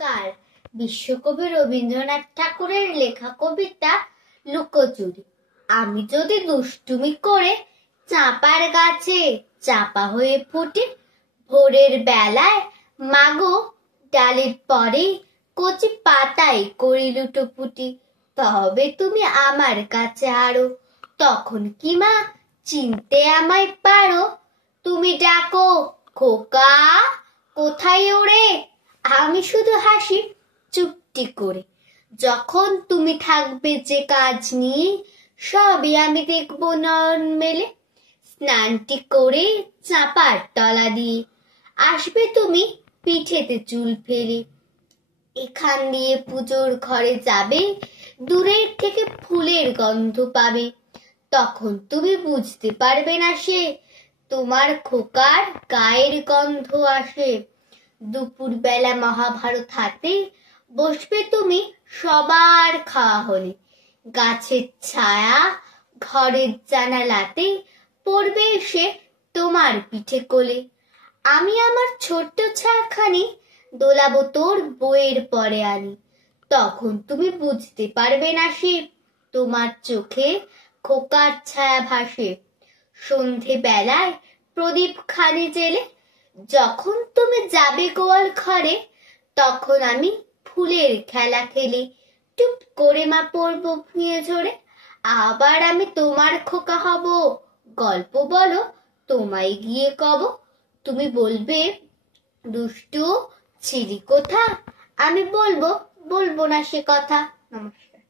কার? বিশ্বকবি রবীন্দ্রনাথ ঠাকুরের লেখা কবিতা লুকোচুরি। আমি যদি দুষ্টুমি করে চাঁপার গাছে চাপা হয়ে ফুটে, ভোরের বেলায় মাগো ডালের পরে কচি পাতায় করি লুটোপুটি, তবে তুমি আমার কাছে আরো, তখন কি মা চিনতে আমায় পারো? তুমি ডাকো খোকা, কোথায় ওরে? আমি শুধু হাসি চুপটি করে। যখন তুমি থাকবে যে কাজ নিয়ে, সবই আমি দেখব নয়ন মেলে। স্নানটি করে চাঁপার তলা দিয়ে আসবে তুমি পিঠেতে চুল ফেলে। এখান দিয়ে পুজোর ঘরে যাবে, দূরের থেকে ফুলের গন্ধ পাবে। তখন তুমি বুঝতে পারবে না সে তোমার খোকার গায়ের গন্ধ আসে। দুপুর বেলা মহাভারত হাতে বসবে তুমি সবার খাওয়া হলে। গাছের ছায়া ঘরের জানালাতে পড়বে এসে তোমার পিঠে কোলে। আমি আমার ছোট্ট ছায়াখানি দোলাবো তোর বইয়ের পরে আনি। তখন তুমি বুঝতে পারবে না সে তোমার চোখে খোকার ছায়া ভাসে। সন্ধে বেলায় প্রদীপ খানি জেলে যখন তুমি যাবে গোয়াল ঘরে, তখন আমি ফুলের খেলা খেলি। টুপ করে মা পড়বো ভুঁয়ে ঝরে। আবার আমি তোমার খোকা হব, গল্প বলো তোমায় গিয়ে কব। তুমি বলবে দুষ্টু ছিলি কোথা, আমি বলবো না সে কথা। নমস্কার।